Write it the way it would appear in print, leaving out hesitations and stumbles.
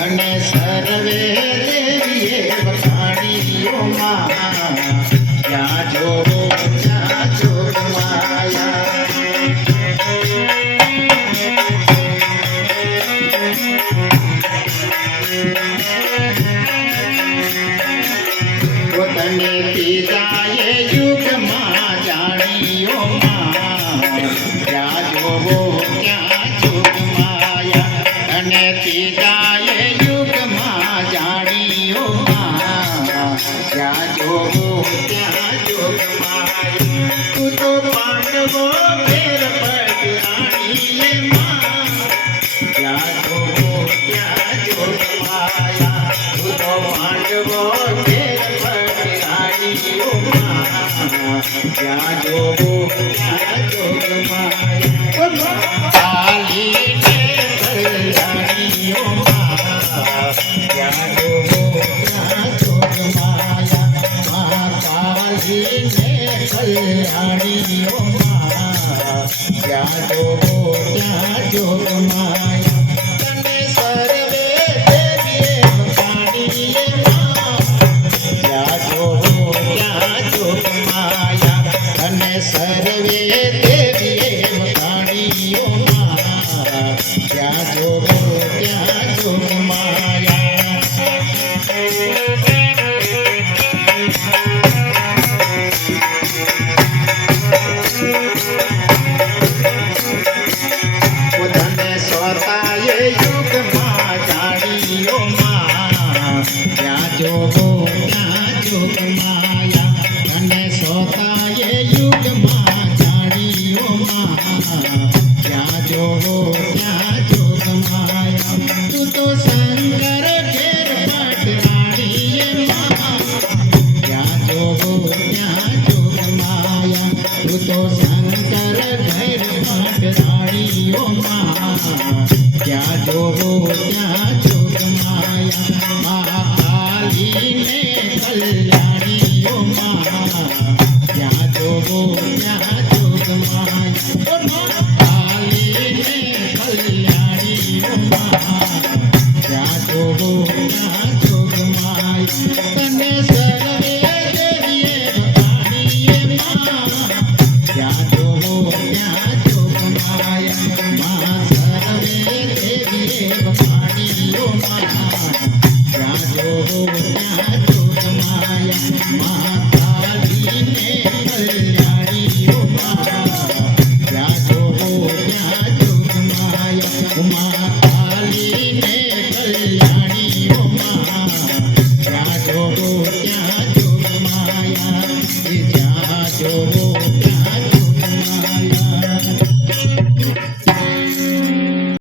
અને સર્વે દેવીએ વખાણીઓ માં ત્યાં જોવો ત્યાં જોગ માયા પોતાને પીતાએ યુગમાં જાણીઓ માં ત્યાં જોવો ત્યાં જોગ માયા અને પીતાએ યુગમાં જાણીઓ માં ત્યાં જોવો ત્યાં જોગ માયા તું તો પાંડવો ફેર પડાણીએ માં ત્યાં જોવો ત્યાં જોગ માયા તું તો પાંડવો ફેર પડાણીઓ માં ત્યાં જોવો ત્યાં જોગ માયા કાલીને કલ્યાણીઓ માં ત્યાં જોવો ત્યાં જોગ માયા કાલીને કલ્યાણીઓ માં ત્યાં જોવો ત્યાં જોગ માયા તને સર્વે દેવીએ વખાણીએ માં ત્યાં જોવો ત્યાં જોગ માયા અને સર્વે દેવીએ વખાણીઓ માં ત્યાં જોવો ત્યાં જોગ માયા પોતાને સ્વતાએ યુગમાં જાણીઓ માં ત્યાં જોવો ત્યાં જોગ માયા અને સ્વતાએ યુગમાં જાણીઓ માં ત્યાં જોવો ત્યાં જોગ માયા તું તો શંકર ઘેર પટરાણીએ માં ત્યાં જોવો ત્યાં જોગ માયા તું તો શંકર ઘેર પટરાણીઓ માં ત્યાં જોવો ત્યાં જોગ માયા મહાકાલીને કલ્યાણીઓ માં ત્યાં જોવો ત્યાં જોગ માયા કાલીને કલ્યાણીઓ માં ત્યાં જોવો ત્યાં જોગ માયા